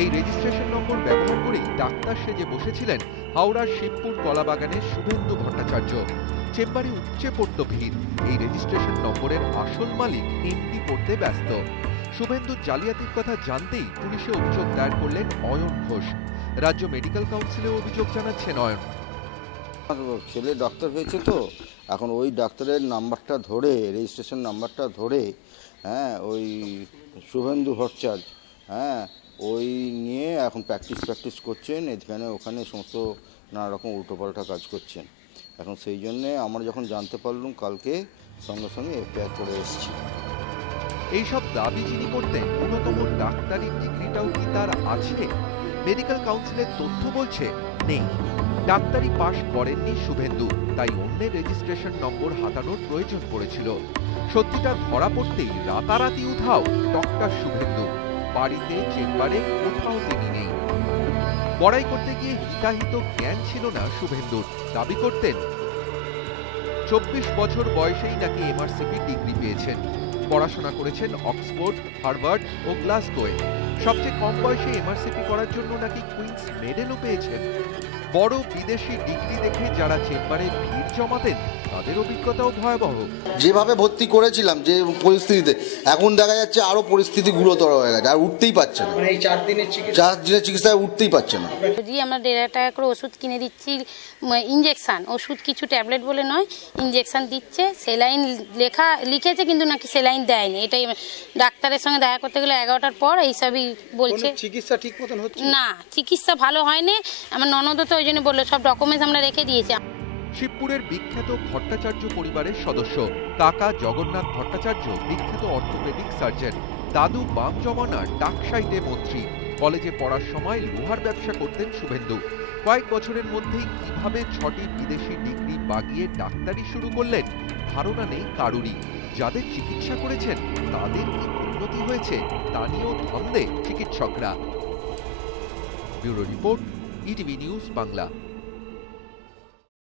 এই registration number ব্যবহার করেই ডাক্তার সেজে বসেছিলেন হাওড়ার শিবপুর কলাবাগানের শুভেন্দু ভট্টাচার্য। চেম্বারে উপচে পড়ল ভিড়। এই রেজিস্ট্রেশন নম্বরের আসল মালিক এমপি পড়তে ব্যস্ত। শুভেন্দুর জালিয়াতির কথা জানতেই পুলিশে অভিযোগ দায়ের করলেন অয়ন ঘোষ। রাজ্য মেডিকেল কাউন্সিলে অভিযোগ জানাচ্ছেন অয়ন। ছেলে ডাক্তার হয়েছে তো, এখন ওই ডাক্তারের নাম্বারটা ধরে, রেজিস্ট্রেশন নাম্বারটা ধরে, ওই শুভেন্দু ভট্টাচার্য ওই নিয়ে এখন প্র্যাকটিস করছেন, এখানে ওখানে সমস্ত নানা রকম উল্টোপাল্টা কাজ করছেন। এখন সেই জন্যে আমরা যখন জানতে পারলাম কালকে সঙ্গে সঙ্গে এফআইআর করে এসেছি। এইসব দাবি যিনি করতেন, ন্যূনতম ডাক্তারি ডিগ্রিটাও কি তার আছে? মেডিকেল কাউন্সিলের তথ্য বলছে নেই। ডাক্তারি পাশ করেননি শুভেন্দু, তাই অন্যের রেজিস্ট্রেশন নম্বর হাতানোর প্রয়োজন পড়েছিল। সত্যিটা ধরা পড়তেই রাতারাতি উধাও ডক্টর শুভেন্দু। বাড়িতে চেম্বারে কোথাও তিনি নেই। বড়াই করতে গিয়ে হিতাহিত জ্ঞান ছিল না শুভেন্দুর। দাবি করতেন 24 বছর বয়সেই নাকি এমআরসিপি ডিগ্রি পেয়েছেন। পড়াশোনা করেছেন অক্সফোর্ড, হার্ভার্ড ও গ্লাসগোয়ে। সবচেয়ে কম বয়সে এমআরসিপি করার জন্য নাকি কুইন্স মেডেলও পেয়েছেন। বড় বিদেশি ডিগ্রি দেখে যারা চেম্বারে ভিড় জমাতেন, তাদের অভিজ্ঞতাও ভয়াবহ। যেভাবে ভর্তি করেছিলাম, যে পরিস্থিতিতে, এখন দেখা যাচ্ছে আরো পরিস্থিতি গুরুতর হয়ে গেছে, আর উঠতেই পারছে না। এই 4 দিনের চিকিৎসায় উঠতেই পারছে না। যদি আমরা 1.5 টাকা করে ওষুধ কিনে দিচ্ছি, ইঞ্জেকশন, ওষুধ কিছু ট্যাবলেট বলে নয়, ইঞ্জেকশন দিচ্ছে, সেলাইন লিখেছে কিন্তু নাকি সেলাইন দেয়নি। এটাই ডাক্তারের সঙ্গে দেখা করতে গেলে 11টার পর এইসবই বলছে। চিকিৎসা ঠিক মতন হচ্ছে না, চিকিৎসা ভালো হয়নি। আমার ননদ তো ওই জন্য বললো সব ডকুমেন্টস আমরা রেখে দিয়েছি। শিবপুরের বিখ্যাত ভট্টাচার্য পরিবারের সদস্য। কাকা জগন্নাথ ভট্টাচার্য বিখ্যাত অর্থোপেডিক সার্জন। দাদু বাম জমানার ডাকসাইটে মন্ত্রী। কলেজে পড়ার সময় লোহার ব্যবসা করতেন শুভেন্দু। কয়েক বছরের মধ্যেই কিভাবে 6টি বিদেশি ডিগ্রি বাগিয়ে ডাক্তারি শুরু করলেন, ধারণা নেই কারুরই। যাদের চিকিৎসা করেছেন তাদের কি উন্নতি হয়েছে তা নিয়েও ধন্দে চিকিৎসকরা। Bureau report, ETV news Bangla.